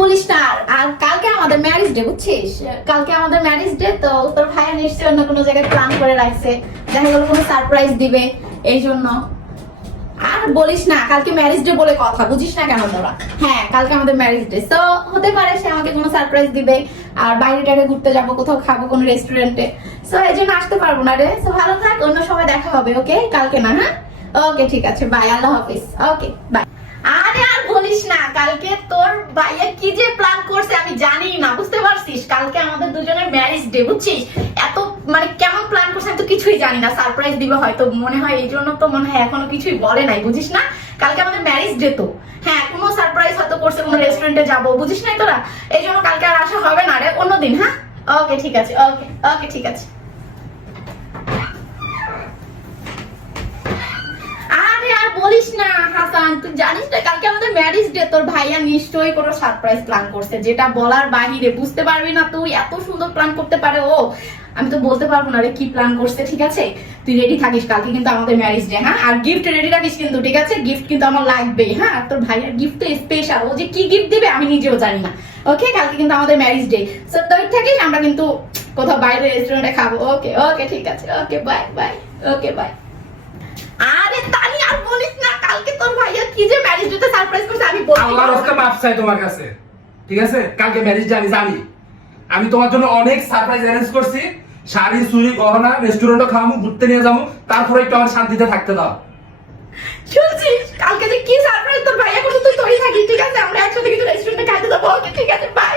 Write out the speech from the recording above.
বলিস না। আর কালকে আমাদের ম্যারেজ ডে, বুঝছিস? কালকে আমাদের ম্যারেজ ডে, তো তোর ভাইয়া নিশ্চয়ই অন্য কোনো জায়গায় প্ল্যান করে রাখছে, দেখা গেল কোনো সারপ্রাইজ দিবে এই জন্য। আর বলিস না, কালকে ম্যারেজ ডে বলে কথা, বুঝিস না কেন তোরা? হ্যাঁ, কালকে আমাদের ম্যারেজ ডে, তো হতে পারে সে আমাকে কোনো সারপ্রাইজ দিবে, আর বাইরে টাইরে ঘুরতে যাবো, কোথাও খাবো কোনো রেস্টুরেন্টে, সো এই জন্য আসতে পারবো না রে। সো ভালো থাক, অন্য সময় দেখা হবে, ওকে? কালকে না, হ্যাঁ? ওকে, ঠিক আছে, by, Allah Hafiz, okay bye. আরে আর বলিস না, কালকে তোর ভাইয়া কি যে প্ল্যান করছে আমি জানি না, বুঝতে পারছিস? কালকে আমাদের দুজনের ম্যারেজ ডে, বুঝছিস? এত মানে কেমন প্ল্যান করছে আমি তো কিছুই জানি না। সারপ্রাইজ দিবে হয়তো, মনে হয় এই জন্য তো মনে হয় এখনো কিছুই বলে নাই, বুঝিস না? কালকে আমাদের ম্যারেজ ডে তো, হ্যাঁ, কোনো সারপ্রাইজ হয়তো করছে, কোনো রেস্টুরেন্টে যাবো, বুঝিস নাই তোরা? এই জন্য কালকে আর আসা হবে না রে, অন্যদিন। হ্যাঁ, ওকে, ঠিক আছে, ওকে ওকে, ঠিক আছে। আরে আর বলিস না হাসান, তুই জানিস না কালকে আমাদের ম্যারেজ ডে, তোর ভাইয়া নিশ্চয়ই কোনো সারপ্রাইজ প্ল্যান করছে, যেটা বলার বাহিরে, বুঝতে পারবি না তুই, এত সুন্দর প্ল্যান করতে পারে ও। আমি তো বলতে পারবো না রে কি প্ল্যান করছে, ঠিক আছে? তুই রেডি থাকিস, কালকে কিন্তু আমাদের ম্যারেজ ডে, হ্যাঁ? আর গিফট রেডি রাখিস কিন্তু, ঠিক আছে? গিফট কিন্তু আমার লাগবেই, হ্যাঁ? আর তোর ভাইয়ের গিফট তো স্পেশাল, ও যে কি গিফট দিবে আমি নিজেও জানি না। ওকে, কালকে কিন্তু আমাদের ম্যারেজ ডে, সো তুই থাকিস, আমরা কিন্তু কোথাও বাইরে রেস্টুরেন্টে খাবো। ওকে ওকে, ঠিক আছে, okay bye bye, okay bye. আরে তানি আর বলিস না, কালকে তোর ভাইয়া কি যে ম্যারেজ ডেতে সারপ্রাইজ করছে আমি বলতে আল্লাহর রাস্তে মাপ চাই তোমার কাছে, ঠিক আছে? কালকে ম্যারেজ ডে আমি জানি, আমি তোমার জন্য অনেক সারপ্রাইজ অ্যারেঞ্জ করছি, শাড়ি চুড়ি গহনা, রেস্টুরেন্টে খাওয়াবো, ঘুরতে নিয়ে যাবো, তারপরে একটু আমার শান্তিতে থাকতে দাও। শুনছিস কালকে যে কি সারপ্রাইজ তোর ভাইয়া করছে, তুই তোরই থাকিস, ঠিক আছে? আমরা একসাথে কিন্তু রেস্টুরেন্টে খাইতে যাবো। ওকে, ঠিক আছে, বাই।